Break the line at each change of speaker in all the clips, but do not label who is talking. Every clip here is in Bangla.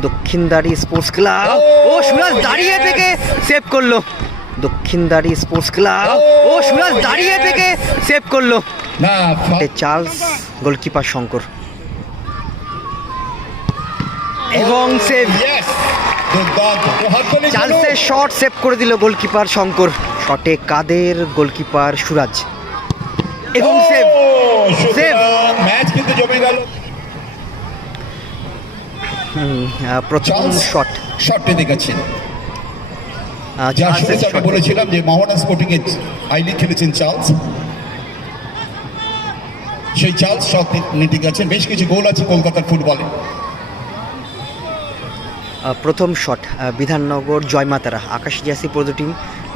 Dakshindari sports club. ও সুরাজ দাঁড়িয়ে থেকে সেভ করল। দক্ষিণ দক্ষিণদারি স্পোর্টস ক্লাব। ও সুরাজ দাঁড়িয়ে থেকে সেভ করল।
না
চার্লস গোলকিপার শঙ্কর। এবং সেভ চার্লসের শট সেভ করে দিল গোলকিপার শঙ্কর। শটে কাদের গোলকিপার সুরাজ? এবং সেভ Save!
ম্যাচ কিন্তু জমে গেল।
প্রথম শট
শটটি দেখেছেন। যা শুরুতে আমি বলেছিলাম যে মোহনা স্পোর্টিং এ আই লিগ খেলেছেন চার্লস সেই চার্লস শট নিতে গেছেন। বেশ কিছু গোল আছে কলকাতার ফুটবলে
প্রথম শট বিধাননগর জয়মাতারা আকাশ জাসি প্রদ টিম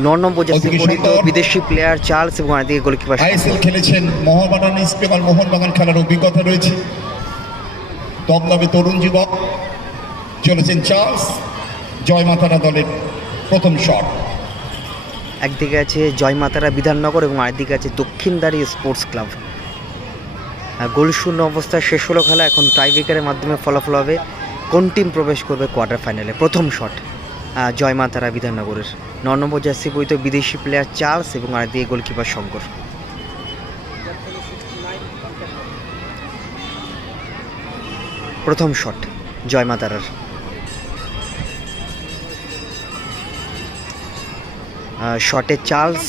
ন নম্বর জাসি পরিত বিদেশি প্লেয়ার চার্লস এবং আরেকদিকে গোলকিপার
আইএসএল খেলেছেন মোহনবাগান ইস্ট বেঙ্গল মোহনবাগান খেলার অভিজ্ঞতা রয়েছে। দমদমে তরুণ যুবক চলেছেন চার্লস। জয়মাতারা দলের প্রথম শট।
একদিকে আছে জয়মাতারা বিধাননগর এবং আরেকদিকে আছে দক্ষিণদারি স্পোর্টস ক্লাব। গোল শূন্য অবস্থায় শেষ হলো খেলা এখন টাইব্রেকারের মাধ্যমে ফলাফল হবে। কোন টিম প্রবেশ করবে কোয়ার্টার ফাইনালে প্রথম শট জয়মাতারা বিধাননগরের। ন নম্বর জার্সি বইতে বিদেশি প্লেয়ার চার্লস এবং আরেকদিকে গোলকিপার শঙ্কর। প্রথম শট জয়মাতারার আহ, শটে চার্লস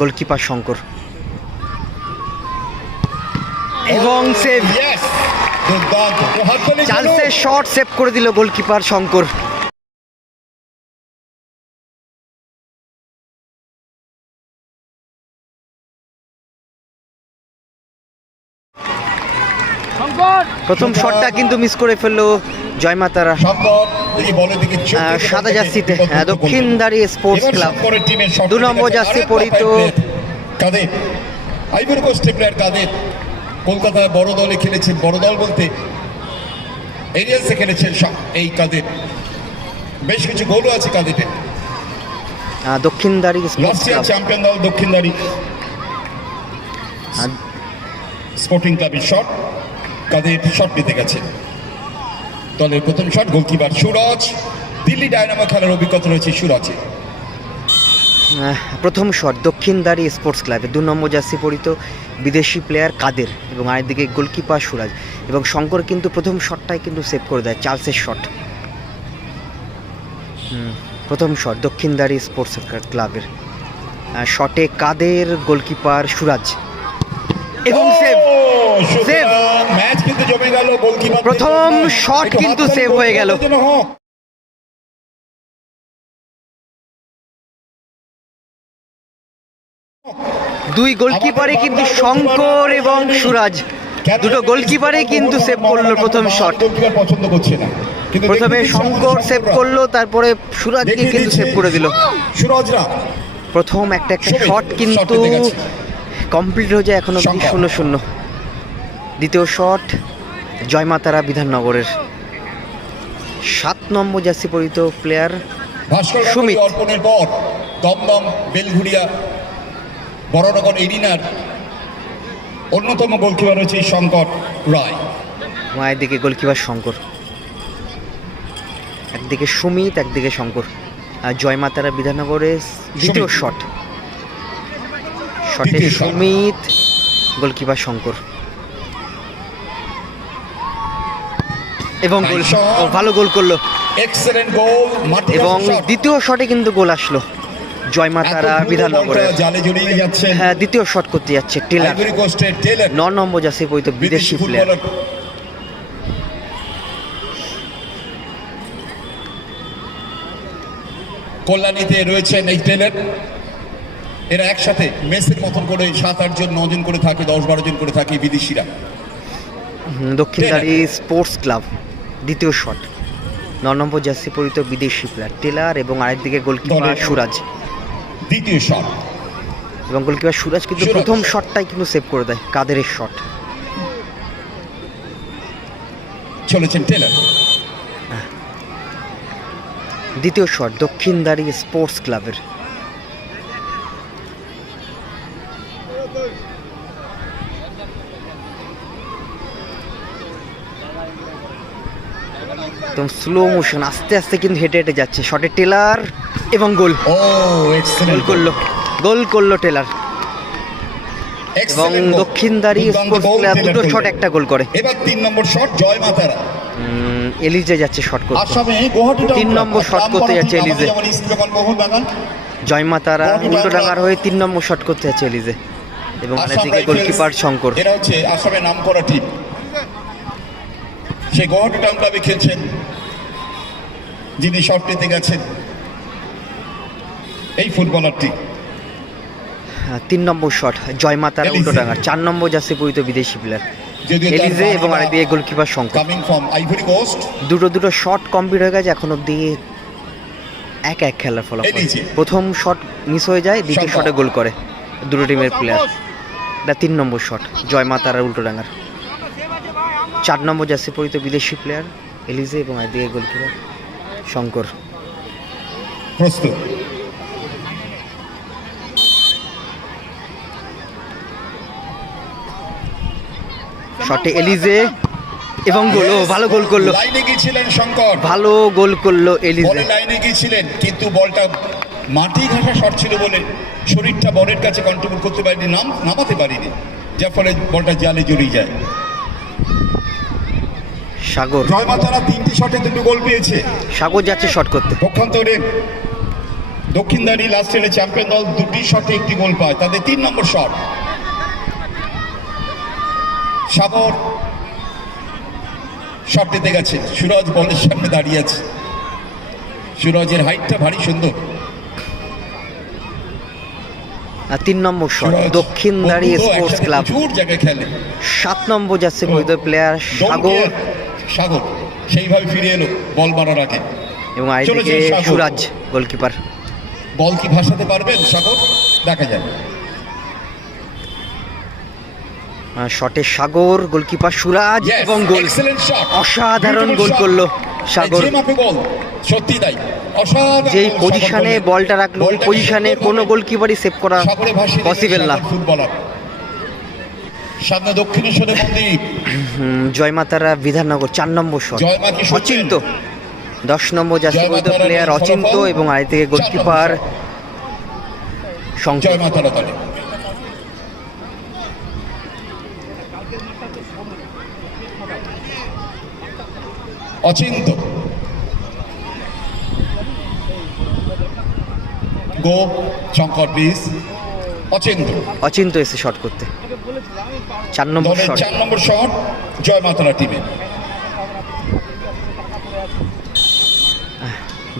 গোলকিপার শঙ্কর। এবং সেভ। চার্লসের শট সেভ করে দিল গোলকিপার শঙ্কর। প্রথম শটটা কিন্তু মিস করে ফেলল জয়মাতারা সাদা জার্সিতে দক্ষিণদারি স্পোর্টস ক্লাব দু নম্বর। জার্সি পরিত।
কাদের? আইভরি কোস্টের প্লেয়ার কাদের? কলকাতায় বড় দলে খেলেছেন বড় দল বলতে এরিয়াসে খেলেছেন এই কাদের। বেশ কিছু গোলও আছে কাদের
দক্ষিণদারি
চ্যাম্পিয়ন দল দক্ষিণদারি স্পোর্টিং ক্লাবের শট কাদের শট নিতে গেছে। দলের প্রথম shot goalkeeper Suraj. Delhi Dynamo খেলার অভিজ্ঞতা রয়েছে সুরজে।
প্রথম শট দক্ষিণদারি স্পোর্টস ক্লাবে দু নম্বর জার্সি পরিত বিদেশি প্লেয়ার কাদের এবং আরেকদিকে গোলকিপার সুরাজ। এবং শঙ্কর কিন্তু প্রথম শটটাই কিন্তু সেভ করে দেয় চার্লসের শট প্রথম শট দক্ষিণদারি স্পোর্টস ক্লাবের শটে কাদের গোলকিপার সুরাজ? এবং সেভ। Save!
ম্যাচ কিন্তু জমে গেল গোলকিপার
প্রথম shot কিন্তু save হয়ে গেল। দুই গোলকিপারই কিন্তু শঙ্কর এবং সুরাজ। দুটো গোলকিপারই কিন্তু সেভ করল প্রথম শট।
গোলকিপার পছন্দ করছে না। কিন্তু
প্রথমে শঙ্কর সেভ করল তারপরে সুরাজকে কিন্তু সেভ করে দিল।
সুরজরা।
প্রথম একটা একটা শট কিন্তু। কমপ্লিট হয়ে যায় এখন অব্দি শূন্য শূন্য। দ্বিতীয় শট জয়মাতারা বিধাননগরের। সাত নম্বর জার্সি পরিত প্লেয়ার সুমিত।
অর্পণের পর দমদম বেলঘুরিয়া বড়নগর এরিনার অন্যতম গোলকিপার রয়েছে শঙ্কর রায়।
মায়ের দিকে গোলকিপার শঙ্কর। একদিকে সুমিত একদিকে শঙ্কর। আর জয়মাতারা বিধাননগরের দ্বিতীয় শট। শটে
দ্বিতীয়
সুমিত গোলকিপার শঙ্কর। এবং গোল ভালো গোল করল। এবং দ্বিতীয় শটে কিন্তু গোল আসলো। জয়মাতারা
যাচ্ছেন।
হ্যাঁ দ্বিতীয় শট করতে যাচ্ছে টেলার ন নম্বর জার্সি পরিত বিদেশি প্লেয়ার
কল্যাণীতে রয়েছেন এই টেলার এরা একসাথে মেসের মতন করে সাত আট জন নজন করে থাকে দশ বারো জন করে থাকে বিদেশিরা।
দক্ষিণদারি স্পোর্টস ক্লাব দ্বিতীয় শট। ন নম্বর জার্সি পরিত বিদেশি প্লেয়ার টেলার এবং আরেকদিকে গোলকিপার সুরাজ।
দ্বিতীয় শট।
এবং গোলকিপার সুরাজ কিন্তু প্রথম শটটাই কিন্তু সেভ করে দেয় কাদেরের শট।
চলেছেন টেলার
দ্বিতীয় শট দক্ষিণদারি স্পোর্টস ক্লাবের। একদম স্লো মোশন আস্তে আস্তে কিন্তু হেঁটে হেঁটে যাচ্ছে। শটে টেলার এবং গোল। গোল করল। গোল করল টেলার এবং দক্ষিণদারি স্পোর্টস প্লেয়ার দুটো শট একটা গোল করে।
এবার তিন নম্বর শট জয় মাতারা।
এলিজে যাচ্ছে শট করতে। তিন নম্বর shot করতে যাচ্ছে এলিজে। জয়মা তারা
গোহাটি
উল্টো
টাইগার।
হয়ে তিন নম্বর শট করতে যাচ্ছে এলিজে এবং আরেকদিকে গোলকিপার শঙ্কর।
এরা হচ্ছে আসামের নাম করা টিম সে গুয়াহাটি টাউন ক্লাবে খেলছেন। যিনি শট নিতে গেছেন। এই ফুটবলারটি।
হ্যাঁ, তিন নম্বর শট জয়মা তারা
এলিজে।
উল্টো ডাঙার চার নম্বর যাচ্ছে পরিত বিদেশি প্লেয়ার এলিজে এবং
বাবা
আরেকদিকে গোলকিপার
কোস্ট
দুটো দুটো শট কমপ্লিট হয়ে গেছে এখন অব্দি এক এক খেলার ফলাফল। প্রথম শট মিস হয়ে যায় দ্বিতীয়। শটে গোল করে দুটো টিমের প্লেয়ার এটা তিন নম্বর শট জয়মা তারার উল্টো ডাঙার চার নম্বর যাচ্ছে পরিত বিদেশি প্লেয়ার এলিজে এবং একদিকে গোলকিপার শঙ্কর।
প্রস্তুত
শটে এলিজে এবং গোল ও ভালো গোল করল।
লাইনে গিয়েছিলেন শঙ্কর।
ভালো গোল করল এলিজে
লাইনে গিয়েছিলেন কিন্তু বলটা মাটি ঘাসা শট ছিল বলে শরীরটা বলের কাছে কন্ট্রোল করতে পারিনি নাম নামাতে পারিনি। যার ফলে বলটা জালে জড়িয়ে যায়।
সাগর।
জয়মাতারা তিনটি শটে দুটো গোল পেয়েছে।
সাগর যাচ্ছে শট করতে।
পক্ষান্তরে দক্ষিণদারি লাস্ট এর চ্যাম্পিয়ন দল দুটি শটে একটি গোল পায় তাদের তিন নম্বর শট সাগর শট দিতে গেছে। সুরজ বলের সামনে দাঁড়িয়ে আছে। সুরজের হাইটটা ভারী সুন্দর।
আর তিন নম্বর শট দক্ষিণদারি
বন্ধুও
স্পোর্টস ক্লাব
জায়গায় খেলে।
সাত নম্বর যাচ্ছে পরিত প্লেয়ার সাগর.
সাগর সেইভাবে ফিরে এলো বল মারার আগে।
এবং। সুরাজ গোলকিপার।
বল কি ভাসাতে পারবেন সাগর? দেখা যায়
শটে সাগর গোলকিপার সুরাজ এবং গোল। অসাধারণ গোল করল সাগর।
যে সত্যি তাই।
যেই পজিশনে বলটা রাখল পজিশনে কোনো গোলকিপারই সেভ করা পসিবল না।
ফুটবলার সামনে দক্ষিণেশ্বরের মন্দির।
জয়মাতারা বিধাননগর চার নম্বর শট? অচিন্ত। দশ নম্বর
তারার
প্লেয়ার অচিন্ত এবং আরেকদিকে
চার
গোলকিপার
নম্বর
শঙ্কর।
জয় দলে Achinta. Go Shankar please Achinta.
Achinta এসে শট করতে। চার নম্বর শট।
চার নম্বর শট জয় মাতারা টিমের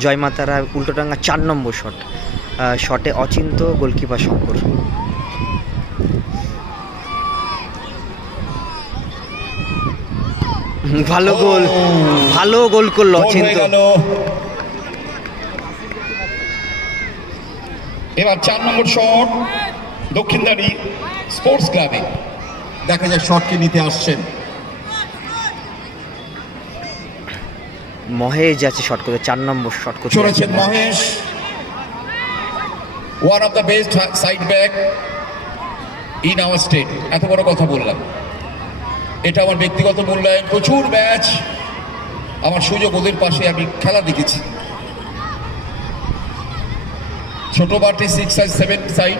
জয়মাতারা উল্টোডাঙ্গা চার নম্বর শট। শটে অচিন্ত গোলকিপার শঙ্কর। ভালো গোল ভালো গোল করল অচিন্ত।
এবার চার নম্বর শট দক্ষিণদারি স্পোর্টস ক্লাবে। দেখা যায় শটকে নিতে আসছেন।
মহেশ যাচ্ছে শট করতে চার নম্বর শট করতে
চলেছেন Mahesh. One of the best side back in our state এত বড় কথা বললাম। এটা আমার ব্যক্তিগত মূল্যায়ন। প্রচুর ম্যাচ আমার সুযোগ ওদের পাশে আমি খেলা দেখেছি। ছোট বাটি six size seven side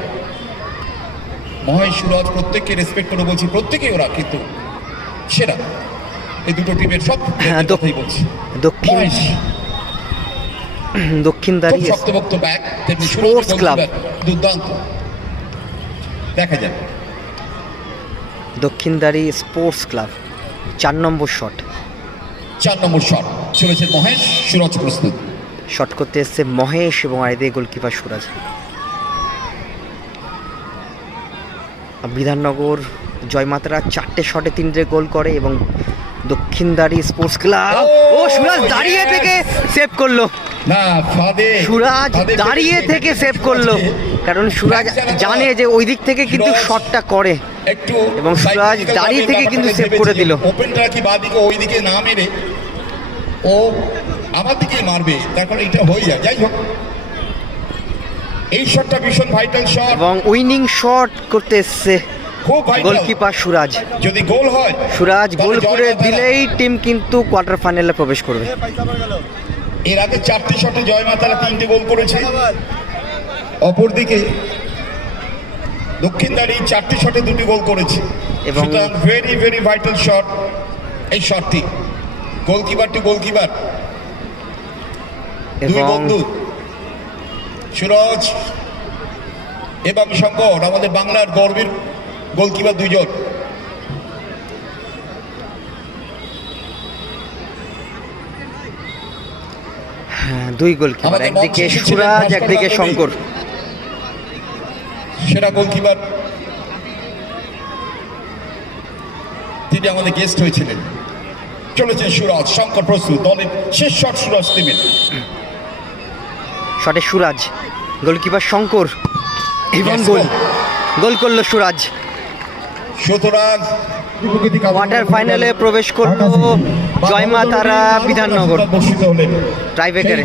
Mahesh Suraj প্রত্যেককে রেসপেক্ট করে বলছি প্রত্যেকেই ওরা কিন্তু সেরা। এই দুটো টিমের সব
হ্যাঁ,
কথাই বলছি।
দক্ষিণ দক্ষিণদারি
খুব শক্তভক্ত ব্যাগ তেমনি
Sports club.
দুর্দান্ত। দেখা যায়
দক্ষিণদারি স্পোর্টস ক্লাব চার নম্বর শট
চার নম্বর শট চলেছেন মহেশ সুরজ প্রস্তুত।
শট করতে এসছে মহেশ এবং আরেকদিকে গোলকিপার সুরাজ। বিধাননগর জয়মাতারা চারটে শটে তিনটে গোল করে এবং দক্ষিণ দক্ষিণদারি স্পোর্টস ক্লাব। ও সুরাজ
Oh,
দাঁড়িয়ে থেকে সেভ করল। সুরাজ দাঁড়িয়ে থেকে সেভ করল। কারণ সুরাজ জানে যে ওই দিক থেকে কিন্তু শটটা করে। এবং সুরাজ দাঁড়িয়ে থেকে কিন্তু সেভ করে। দিল।
ওপেনটা কি বাদিকে ওই দিকে না মেরে ও আমার দিকেই মারবে তারপরে এটা হয়ে যায়। যাই হোক এই শটটা ভীষণ ভাইটাল শট
এবং উইনিং শট করতে এসছে গোলকিপার সুরাজ।
যদি গোল হয়
সুরাজ গোল করে দিলেই টিম কিন্তু কোয়ার্টার ফাইনালে প্রবেশ করবে।
এর আগে চারটি শটে জয় মাতারা তিনটে গোল করেছে। অপরদিকে দক্ষিণদারি চারটি শটে দুটি গোল করেছে।
এবং-
ভেরি ভেরি ভাইটাল শট এই শটটি গোলকিপার টু গোলকিপার দুই বন্ধু। সুরজ এবং শঙ্কর আমাদের বাংলার গর্বের গোলকিপার দুইজন।
হ্যাঁ, দুই গোলকিপার একদিকে সুরাজ একদিকে শঙ্কর।
সেরা গোলকিপার। তিনি আমাদের গেস্ট হয়েছিলেন। চলেছেন সুরাজ শঙ্কর প্রস্তুত দলের শেষ শট সুরাজ নেবেন
শটে সুরাজ। গোলকিপার শঙ্কর। এবং গোল। গোল করল সুরাজ।
সুতরাং
কোয়ার্টার ফাইনালে প্রবেশ করল জয়মা তারা বিধাননগর। টাইব্রেকারে।